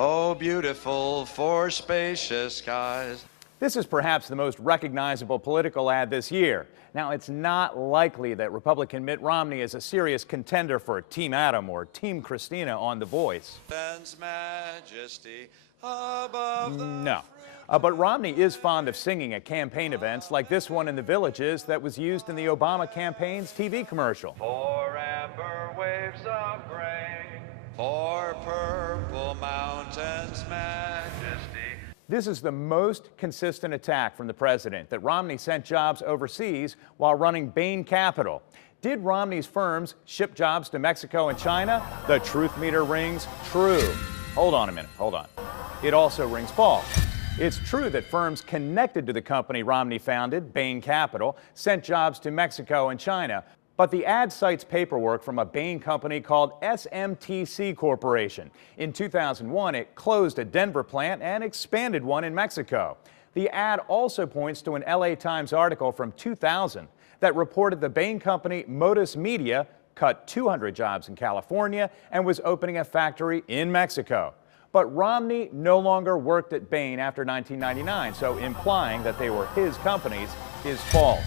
Oh, beautiful for spacious skies. This is perhaps the most recognizable political ad this year. Now, it's not likely that Republican Mitt Romney is a serious contender for Team Adam or Team Christina on The Voice. Majesty above the No. But Romney is fond of singing at campaign events like this one in the Villages that was used in the Obama campaign's TV commercial. For amber waves of grain, for purple mountains, majesty. This is the most consistent attack from the president, that Romney sent jobs overseas while running Bain Capital. Did Romney's firms ship jobs to Mexico and China? The truth meter rings true. Hold on a minute, hold on. It also rings false. It's true that firms connected to the company Romney founded, Bain Capital, sent jobs to Mexico and China. But the ad cites paperwork from a Bain company called SMTC Corporation. In 2001, it closed a Denver plant and expanded one in Mexico. The ad also points to an LA Times article from 2000 that reported the Bain company Modus Media cut 200 jobs in California and was opening a factory in Mexico. But Romney no longer worked at Bain after 1999, so implying that they were his companies is false.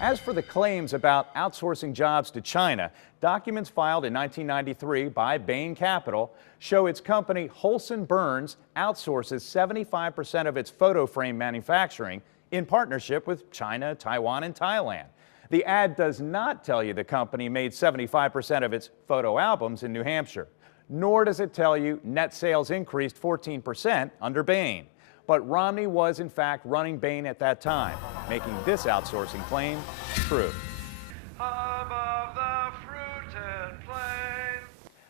As for the claims about outsourcing jobs to China, documents filed in 1993 by Bain Capital show its company Holson Burns outsources 75% of its photo frame manufacturing in partnership with China, Taiwan, and Thailand. The ad does not tell you the company made 75% of its photo albums in New Hampshire, nor does it tell you net sales increased 14% under Bain. But Romney was, in fact, running Bain at that time, making this outsourcing claim true. Above the fruited plain.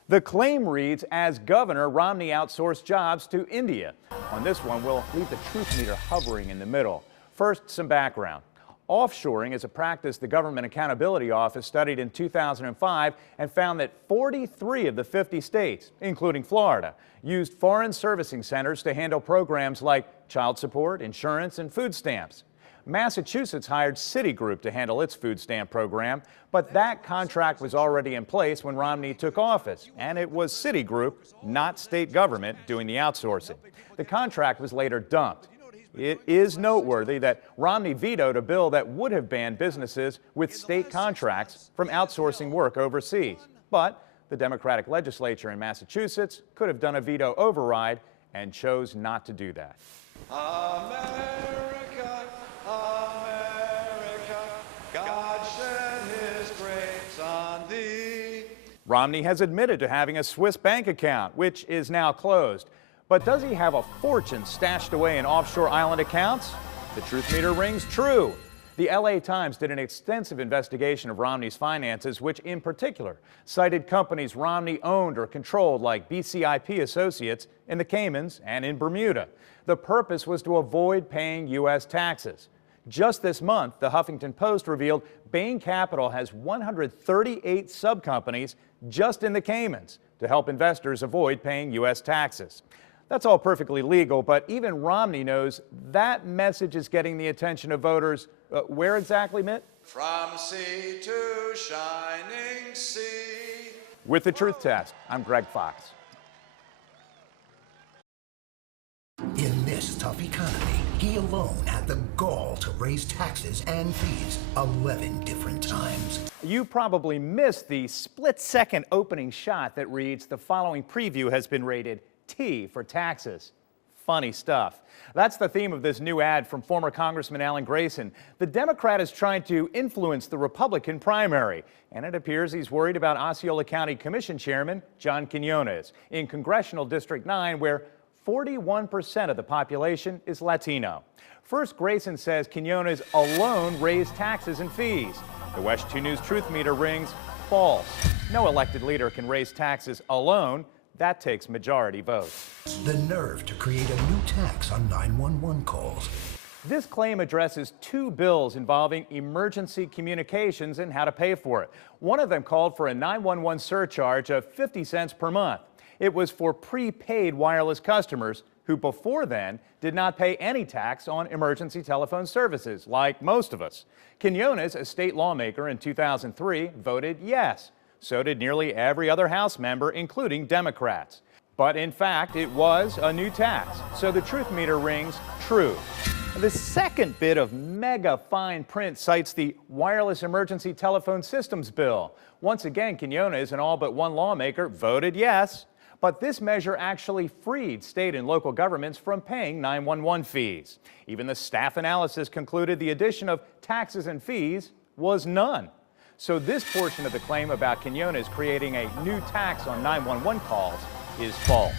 The claim reads, as governor, Romney outsourced jobs to India. On this one, we'll leave the truth meter hovering in the middle. First, some background. Offshoring is a practice the Government Accountability Office studied in 2005 and found that 43 of the 50 states, including Florida, used foreign servicing centers to handle programs like child support, insurance, and food stamps. Massachusetts hired Citigroup to handle its food stamp program, but that contract was already in place when Romney took office, and it was Citigroup, not state government, doing the outsourcing. The contract was later dumped. It is noteworthy that Romney vetoed a bill that would have banned businesses with state contracts from outsourcing work overseas. But the Democratic legislature in Massachusetts could have done a veto override and chose not to do that. America, America, God shed his grace on thee. Romney has admitted to having a Swiss bank account, which is now closed. But does he have a fortune stashed away in offshore island accounts? The truth meter rings true. The LA Times did an extensive investigation of Romney's finances, which in particular cited companies Romney owned or controlled like BCIP Associates in the Caymans and in Bermuda. The purpose was to avoid paying U.S. taxes. Just this month, the Huffington Post revealed Bain Capital has 138 subcompanies just in the Caymans to help investors avoid paying U.S. taxes. That's all perfectly legal, but even Romney knows that message is getting the attention of voters. Where exactly, Mitt? From sea to shining sea. With the Truth Test, I'm Greg Fox. In this tough economy, he alone had the gall to raise taxes and fees 11 different times. You probably missed the split-second opening shot that reads, "The following preview has been rated T for taxes." Funny stuff. That's the theme of this new ad from former Congressman Alan Grayson. The Democrat is trying to influence the Republican primary, and it appears he's worried about Osceola County Commission Chairman John Quinones in Congressional District 9, where 41% of the population is Latino. First, Grayson says Quinones alone raised taxes and fees. The WESH-TV News truth meter rings false. No elected leader can raise taxes alone. That takes majority votes. The nerve to create a new tax on 911 calls. This claim addresses two bills involving emergency communications and how to pay for it. One of them called for a 911 surcharge of 50 cents per month. It was for prepaid wireless customers who before then did not pay any tax on emergency telephone services, like most of us. Quinones, a state lawmaker in 2003, voted yes. So did nearly every other House member, including Democrats. But in fact, it was a new tax, so the truth meter rings true. The second bit of mega fine print cites the Wireless Emergency Telephone Systems Bill. Once again, Quinones and all but one lawmaker voted yes. But this measure actually freed state and local governments from paying 911 fees. Even the staff analysis concluded the addition of taxes and fees was none. So this portion of the claim about Quinones creating a new tax on 911 calls is false.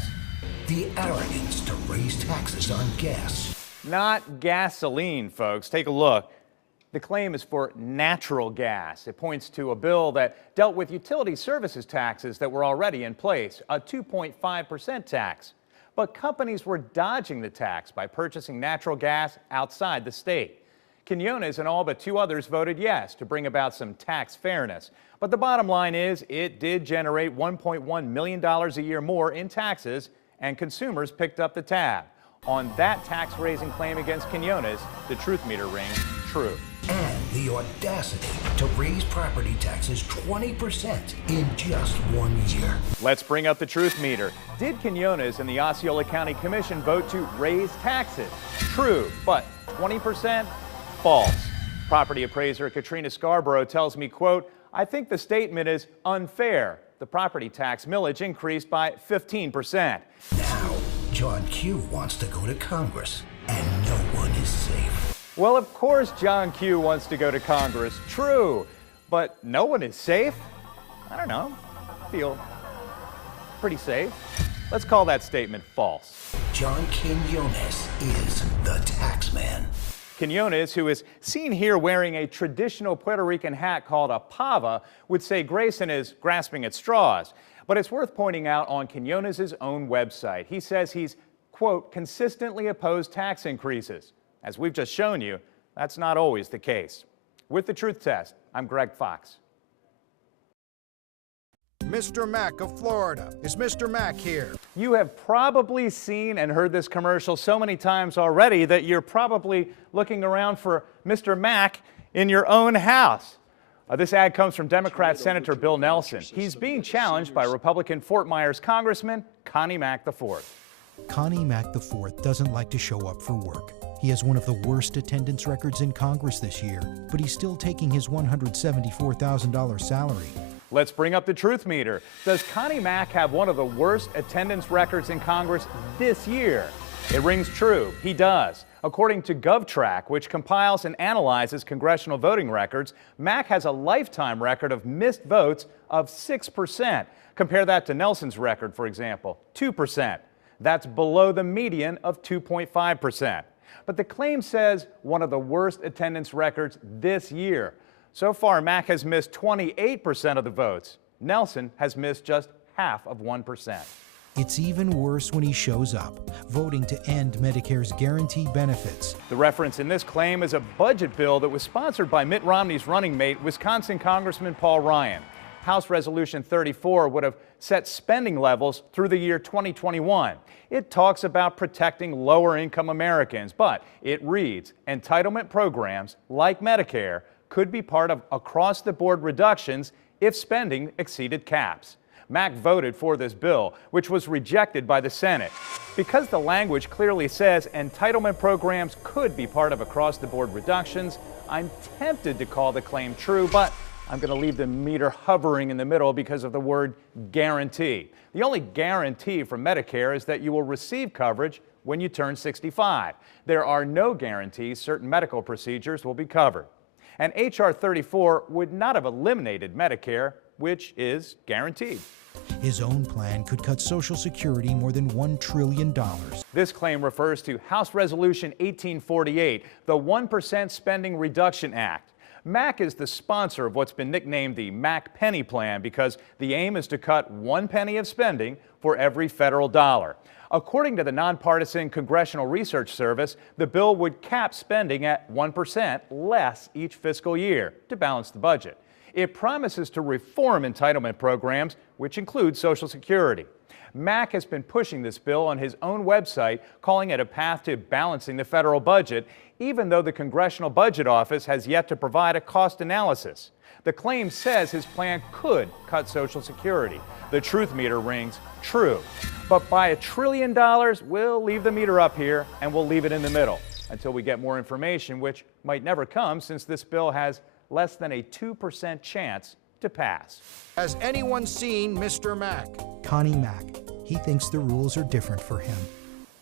The arrogance to raise taxes on gas. Not gasoline, folks. Take a look. The claim is for natural gas. It points to a bill that dealt with utility services taxes that were already in place, a 2.5% tax. But companies were dodging the tax by purchasing natural gas outside the state. Quinones and all but two others voted yes to bring about some tax fairness. But the bottom line is it did generate $1.1 million a year more in taxes, and consumers picked up the tab. On that tax-raising claim against Quinones, the truth meter rings true. And the audacity to raise property taxes 20% in just 1 year. Let's bring up the truth meter. Did Quinones and the Osceola County Commission vote to raise taxes? True, but 20%? False. Property appraiser Katrina Scarborough tells me, quote, "I think the statement is unfair. The property tax millage increased by 15%. Now, John Q wants to go to Congress, and no one is safe. Well, of course John Q wants to go to Congress. True. But no one is safe? I don't know. I feel pretty safe. Let's call that statement false. John Quinones is the tax man. Quinones, who is seen here wearing a traditional Puerto Rican hat called a pava, would say Grayson is grasping at straws. But it's worth pointing out on Quinones' own website, he says he's, quote, consistently opposed tax increases. As we've just shown you, that's not always the case. With the Truth Test, I'm Greg Fox. Mr. Mack of Florida. Is Mr. Mack here? You have probably seen and heard this commercial so many times already that you're probably looking around for Mr. Mack in your own house. This ad comes from Democrat Senator Bill Nelson. He's being challenged by Republican Fort Myers Congressman Connie Mack IV. Connie Mack IV doesn't like to show up for work. He has one of the worst attendance records in Congress this year, but he's still taking his $174,000 salary. Let's bring up the truth meter. Does Connie Mack have one of the worst attendance records in Congress this year? It rings true. He does. According to GovTrack, which compiles and analyzes congressional voting records, Mack has a lifetime record of missed votes of 6%. Compare that to Nelson's record, for example, 2%. That's below the median of 2.5%. But the claim says one of the worst attendance records this year. So far, Mack has missed 28% of the votes. Nelson has missed just half of 1%. It's even worse when he shows up, voting to end Medicare's guaranteed benefits. The reference in this claim is a budget bill that was sponsored by Mitt Romney's running mate, Wisconsin Congressman Paul Ryan. House Resolution 34 would have set spending levels through the year 2021. It talks about protecting lower-income Americans, but it reads, entitlement programs like Medicare could be part of across-the-board reductions if spending exceeded caps. Mack voted for this bill, which was rejected by the Senate. Because the language clearly says entitlement programs could be part of across-the-board reductions, I'm tempted to call the claim true, but I'm going to leave the meter hovering in the middle because of the word guarantee. The only guarantee from Medicare is that you will receive coverage when you turn 65. There are no guarantees certain medical procedures will be covered. And H.R. 34 would not have eliminated Medicare, which is guaranteed. His own plan could cut Social Security more than $1 trillion. This claim refers to House Resolution 1848, the 1% Spending Reduction Act. Mack is the sponsor of what's been nicknamed the Mack Penny Plan because the aim is to cut 1 penny of spending for every federal dollar. According to the nonpartisan Congressional Research Service, the bill would cap spending at 1% less each fiscal year to balance the budget. It promises to reform entitlement programs, which include Social Security. Mack has been pushing this bill on his own website, calling it a path to balancing the federal budget, even though the Congressional Budget Office has yet to provide a cost analysis. The claim says his plan could cut Social Security. The truth meter rings true. But by $1 trillion, we'll leave the meter up here and we'll leave it in the middle until we get more information, which might never come since this bill has less than a 2% chance to pass. Has anyone seen Mr. Mack? Connie Mack. He thinks the rules are different for him.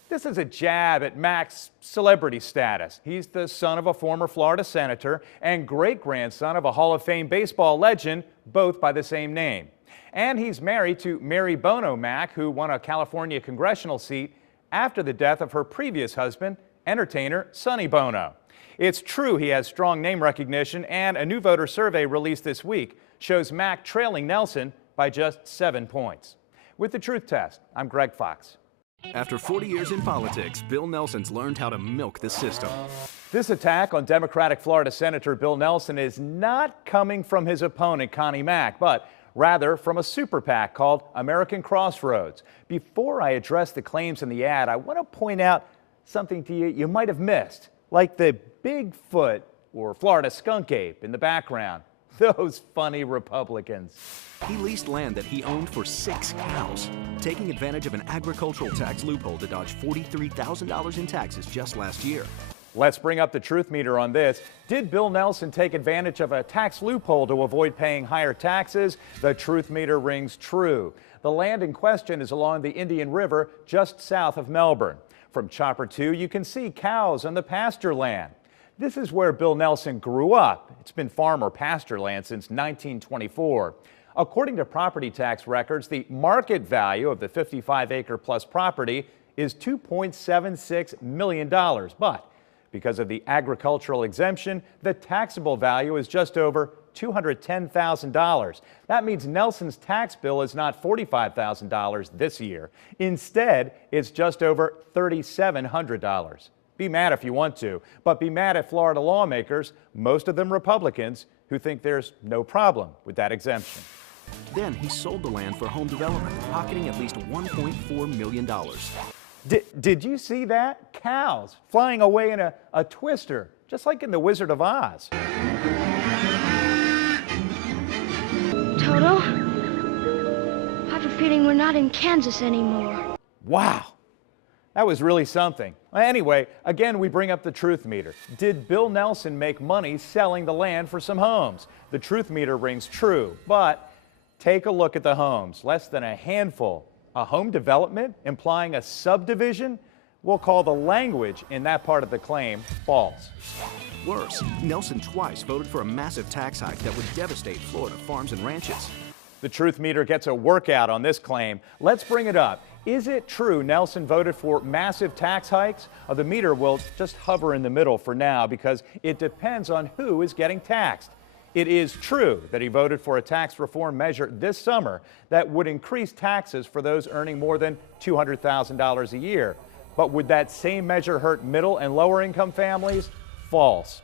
This is a jab at Mack's celebrity status. He's the son of a former Florida senator and great-grandson of a Hall of Fame baseball legend, both by the same name. And he's married to Mary Bono Mack, who won a California congressional seat after the death of her previous husband, entertainer Sonny Bono. It's true he has strong name recognition, and a new voter survey released this week shows Mack trailing Nelson by just 7 points. With the Truth Test, I'm Greg Fox. After 40 years in politics, Bill Nelson's learned how to milk the system. This attack on Democratic Florida Senator Bill Nelson is not coming from his opponent, Connie Mack, but rather from a super PAC called American Crossroads. Before I address the claims in the ad, I want to point out something to you you might have missed, like the Bigfoot or Florida skunk ape in the background. Those funny Republicans. He leased land that he owned for 6 cows, taking advantage of an agricultural tax loophole to dodge $43,000 in taxes just last year. Let's bring up the truth meter on this. Did Bill Nelson take advantage of a tax loophole to avoid paying higher taxes? The truth meter rings true. The land in question is along the Indian River just south of Melbourne. From Chopper 2, you can see cows on the pasture land. This is where Bill Nelson grew up. It's been farm or pasture land since 1924. According to property tax records, the market value of the 55-acre plus property is $2.76 million. But because of the agricultural exemption, the taxable value is just over $210,000. That means Nelson's tax bill is not $45,000 this year. Instead, it's just over $3,700. Be mad if you want to, but be mad at Florida lawmakers, most of them Republicans, who think there's no problem with that exemption. Then he sold the land for home development, pocketing at least $1.4 million. Did you see that? Cows flying away in a twister, just like in The Wizard of Oz. Toto, I have a feeling we're not in Kansas anymore. Wow. That was really something. Anyway, again, we bring up the truth meter. Did Bill Nelson make money selling the land for some homes? The truth meter rings true, but take a look at the homes. Less than a handful. A home development implying a subdivision? We'll call the language in that part of the claim false. Worse, Nelson twice voted for a massive tax hike that would devastate Florida farms and ranches. The truth meter gets a workout on this claim. Let's bring it up. Is it true Nelson voted for massive tax hikes? The meter will just hover in the middle for now because it depends on who is getting taxed. It is true that he voted for a tax reform measure this summer that would increase taxes for those earning more than $200,000 a year. But would that same measure hurt middle and lower income families? False.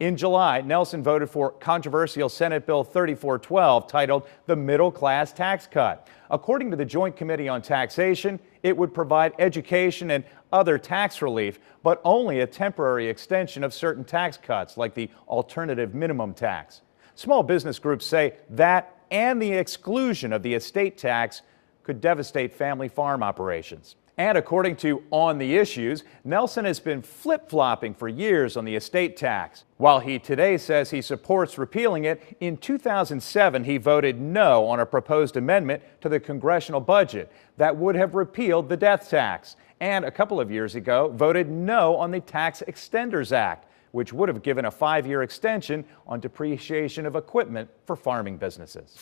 In July, Nelson voted for controversial Senate Bill 3412 titled the Middle Class Tax Cut. According to the Joint Committee on Taxation, it would provide education and other tax relief, but only a temporary extension of certain tax cuts like the alternative minimum tax. Small business groups say that and the exclusion of the estate tax could devastate family farm operations. And according to On the Issues, Nelson has been flip-flopping for years on the estate tax. While he today says he supports repealing it, in 2007 he voted no on a proposed amendment to the congressional budget that would have repealed the death tax. And a couple of years ago voted no on the Tax Extenders Act, which would have given a 5-year extension on depreciation of equipment for farming businesses.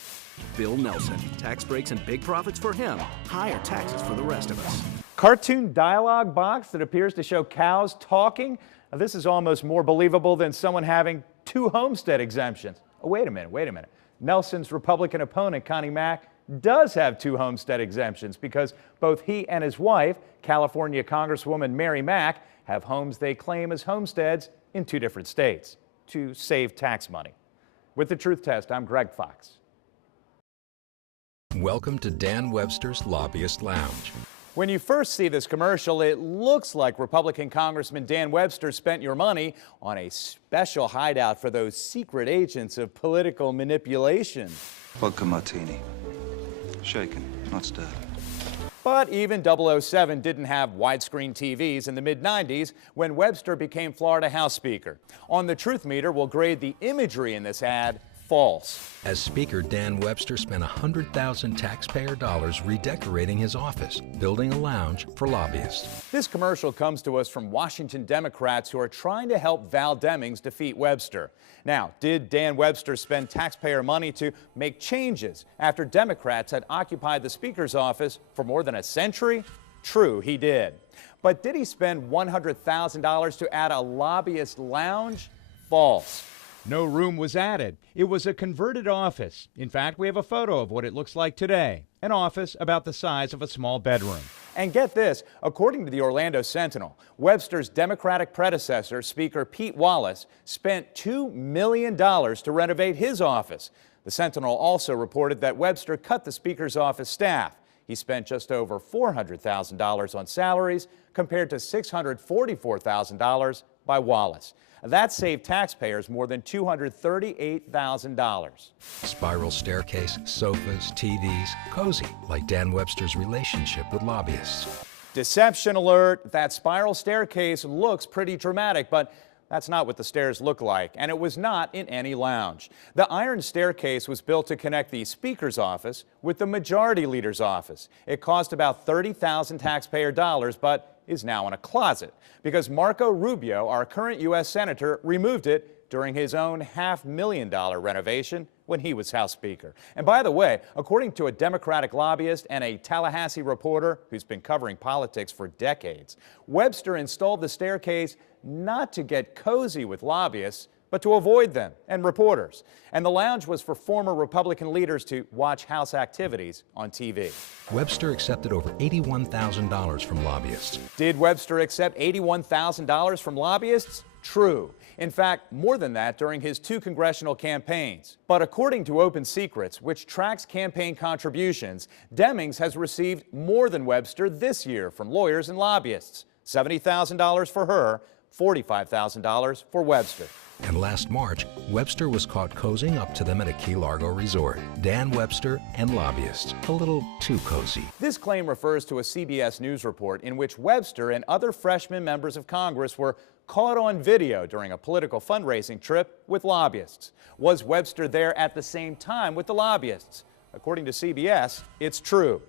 Bill Nelson, tax breaks and big profits for him, higher taxes for the rest of us. Cartoon dialogue box that appears to show cows talking? Now, this is almost more believable than someone having 2 homestead exemptions. Oh, wait a minute. Nelson's Republican opponent, Connie Mack, does have 2 homestead exemptions because both he and his wife, California Congresswoman Mary Mack, have homes they claim as homesteads in 2 different states to save tax money. With the Truth Test, I'm Greg Fox. Welcome to Dan Webster's Lobbyist Lounge. When you first see this commercial, it looks like Republican Congressman Dan Webster spent your money on a special hideout for those secret agents of political manipulation. Vodka martini. Shaken, not stirred. But even 007 didn't have widescreen TVs in the mid-90s when Webster became Florida House Speaker. On the Truth Meter, we'll grade the imagery in this ad false. As Speaker, Dan Webster spent 100,000 taxpayer dollars redecorating his office, building a lounge for lobbyists. This commercial comes to us from Washington Democrats who are trying to help Val Demings defeat Webster. Now, did Dan Webster spend taxpayer money to make changes after Democrats had occupied the Speaker's office for more than a century? True, he did. But did he spend $100,000 to add a lobbyist lounge? False. No room was added. It was a converted office. In fact, we have a photo of what it looks like today. An office about the size of a small bedroom. And get this, according to the Orlando Sentinel, Webster's Democratic predecessor, Speaker Pete Wallace, spent $2 million to renovate his office. The Sentinel also reported that Webster cut the Speaker's office staff. He spent just over $400,000 on salaries compared to $644,000 by Wallace. That saved taxpayers more than $238,000. Spiral staircase, sofas, TVs, cozy, like Dan Webster's relationship with lobbyists. Deception alert. That spiral staircase looks pretty dramatic, but that's not what the stairs look like, and it was not in any lounge. The iron staircase was built to connect the Speaker's office with the Majority Leader's office. It cost about $30,000 taxpayer dollars, but is now in a closet because Marco Rubio, our current U.S. Senator, removed it during his own $500,000 renovation when he was House Speaker. And by the way, according to a Democratic lobbyist and a Tallahassee reporter who's been covering politics for decades, Webster installed the staircase not to get cozy with lobbyists, but to avoid them and reporters. And the lounge was for former Republican leaders to watch House activities on TV. Webster accepted over $81,000 from lobbyists. Did Webster accept $81,000 from lobbyists? True. In fact, more than that during his 2 congressional campaigns. But according to Open Secrets, which tracks campaign contributions, Demings has received more than Webster this year from lawyers and lobbyists. $70,000 for her, $45,000 for Webster. And last March, Webster was caught cozying up to them at a Key Largo resort. Dan Webster and lobbyists, a little too cozy. This claim refers to a CBS News report in which Webster and other freshman members of Congress were caught on video during a political fundraising trip with lobbyists. Was Webster there at the same time with the lobbyists? According to CBS, it's true.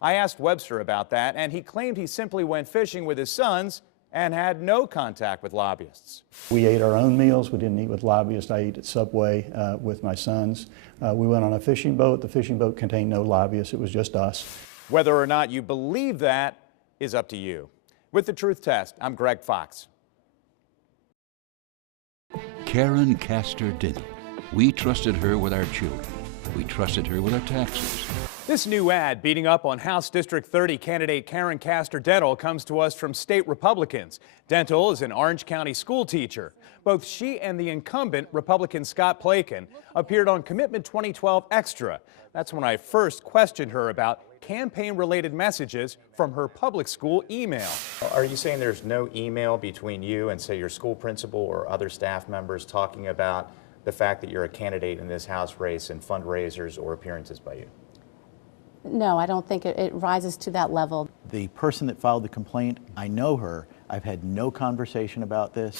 I asked Webster about that, and he claimed he simply went fishing with his sons and had no contact with lobbyists. We ate our own meals. We didn't eat with lobbyists. I ate at Subway with my sons. We went on a fishing boat. The fishing boat contained no lobbyists. It was just us. Whether or not you believe that is up to you. With the Truth Test, I'm Greg Fox. Karen Castor Denton. We trusted her with our children. We trusted her with our taxes. This new ad beating up on House District 30 candidate Karen Castor Denton comes to us from state Republicans. Denton is an Orange County school teacher. Both she and the incumbent Republican Scott Plakin appeared on Commitment 2012 Extra. That's when I first questioned her about campaign-related messages from her public school email. Are you saying there's no email between you and, say, your school principal or other staff members talking about the fact that you're a candidate in this House race and fundraisers or appearances by you? No, I don't think it rises to that level. The person that filed the complaint, I know her. I've had no conversation about this.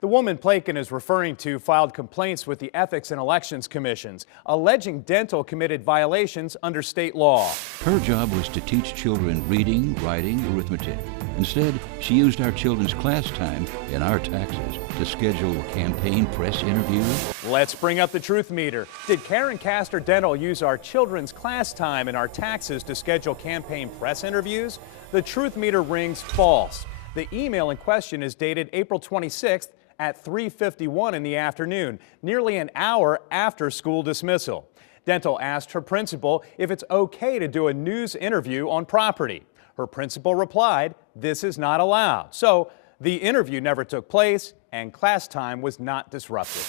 The woman Plakin is referring to filed complaints with the Ethics and Elections Commissions, alleging Denton committed violations under state law. Her job was to teach children reading, writing, arithmetic. Instead, she used our children's class time and our taxes to schedule campaign press interviews. Let's bring up the truth meter. Did Karen Castor Denton use our children's class time and our taxes to schedule campaign press interviews? The truth meter rings false. The email in question is dated April 26th at 3:51 in the afternoon, nearly an hour after school dismissal. Denton asked her principal if it's okay to do a news interview on property. Her principal replied, "This is not allowed." So the interview never took place and class time was not disrupted.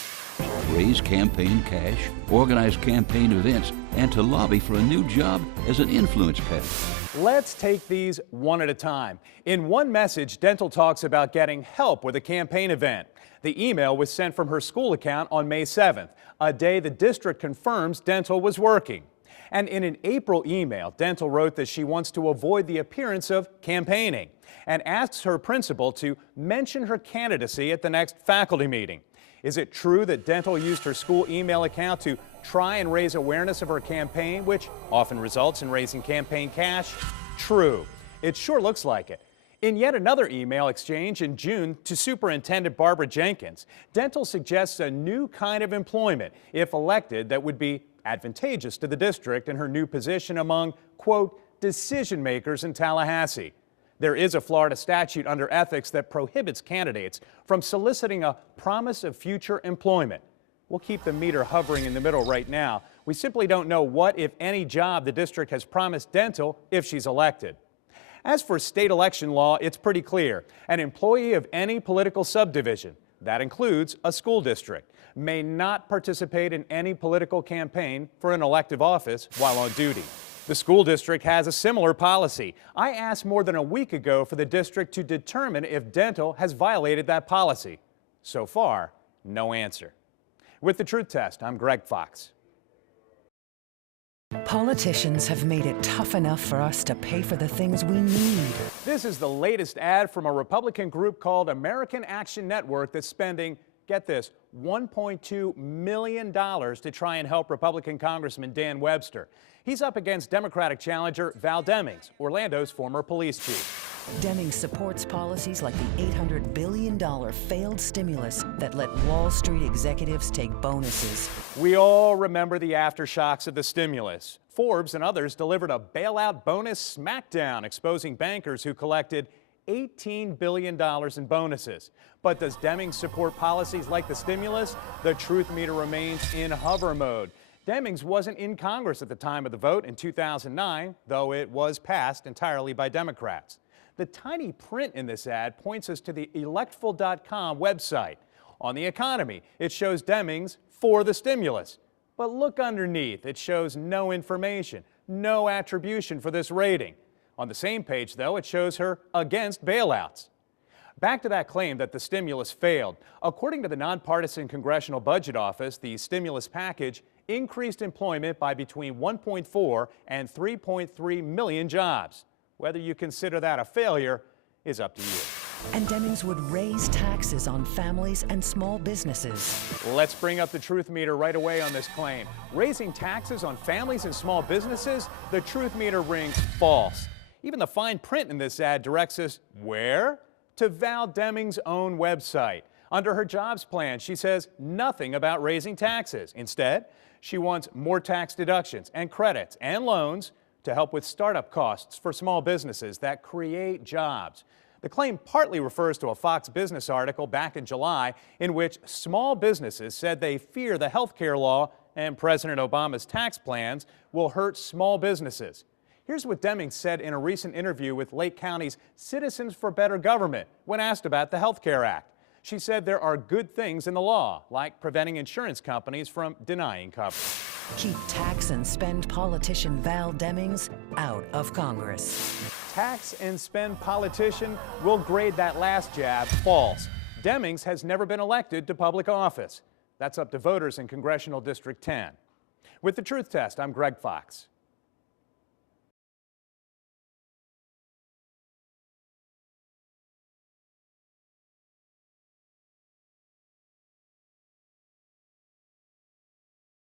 raise campaign cash, organize campaign events, and to lobby for a new job as an influence peddler. Let's take these one at a time. In one message, Dental talks about getting help with a campaign event. The email was sent from her school account on May 7th, a day the district confirms Dental was working. And in an April email, Dental wrote that she wants to avoid the appearance of campaigning and asks her principal to mention her candidacy at the next faculty meeting. Is it true that Dental used her school email account to try and raise awareness of her campaign, which often results in raising campaign cash? True. It sure looks like it. In yet another email exchange in June to Superintendent Barbara Jenkins, Dental suggests a new kind of employment, if elected, that would be advantageous to the district in her new position among, quote, decision makers in Tallahassee. There is a Florida statute under ethics that prohibits candidates from soliciting a promise of future employment. We'll keep the meter hovering in the middle right now. We simply don't know what, if any, job the district has promised Dental if she's elected. As for state election law, it's pretty clear. An employee of any political subdivision, that includes a school district, may not participate in any political campaign for an elective office while on duty. The school district has a similar policy. I asked more than a week ago for the district to determine if Dental has violated that policy. So far, no answer. With the Truth Test, I'm Greg Fox. Politicians have made it tough enough for us to pay for the things we need. This is the latest ad from a Republican group called American Action Network that's spending, get this, $1.2 million to try and help Republican Congressman Dan Webster. He's up against Democratic challenger Val Demings, Orlando's former police chief. Demings supports policies like the $800 billion failed stimulus that let Wall Street executives take bonuses. We all remember the aftershocks of the stimulus. Forbes and others delivered a bailout bonus smackdown, exposing bankers who collected $18 billion in bonuses. But does Demings support policies like the stimulus? The truth meter remains in hover mode. Demings wasn't in Congress at the time of the vote in 2009, though it was passed entirely by Democrats. The tiny print in this ad points us to the electful.com website. On the economy, it shows Demings for the stimulus. But look underneath, it shows no information, no attribution for this rating. On the same page, though, it shows her against bailouts. Back to that claim that the stimulus failed. According to the Nonpartisan Congressional Budget Office, the stimulus package increased employment by between 1.4 and 3.3 million jobs. Whether you consider that a failure is up to you. And Demings would raise taxes on families and small businesses. Let's bring up the truth meter right away on this claim. Raising taxes on families and small businesses? The truth meter rings false. Even the fine print in this ad directs us where? To Val Demings' own website. Under her jobs plan, she says nothing about raising taxes. Instead, she wants more tax deductions and credits and loans to help with startup costs for small businesses that create jobs. The claim partly refers to a Fox Business article back in July in which small businesses said they fear the health care law and President Obama's tax plans will hurt small businesses. Here's what Demings said in a recent interview with Lake County's Citizens for Better Government when asked about the Health Care Act. She said there are good things in the law, like preventing insurance companies from denying coverage. Keep tax and spend politician Val Demings out of Congress. Tax and spend politician, will grade that last jab false. Demings has never been elected to public office. That's up to voters in Congressional District 10. With the Truth Test, I'm Greg Fox.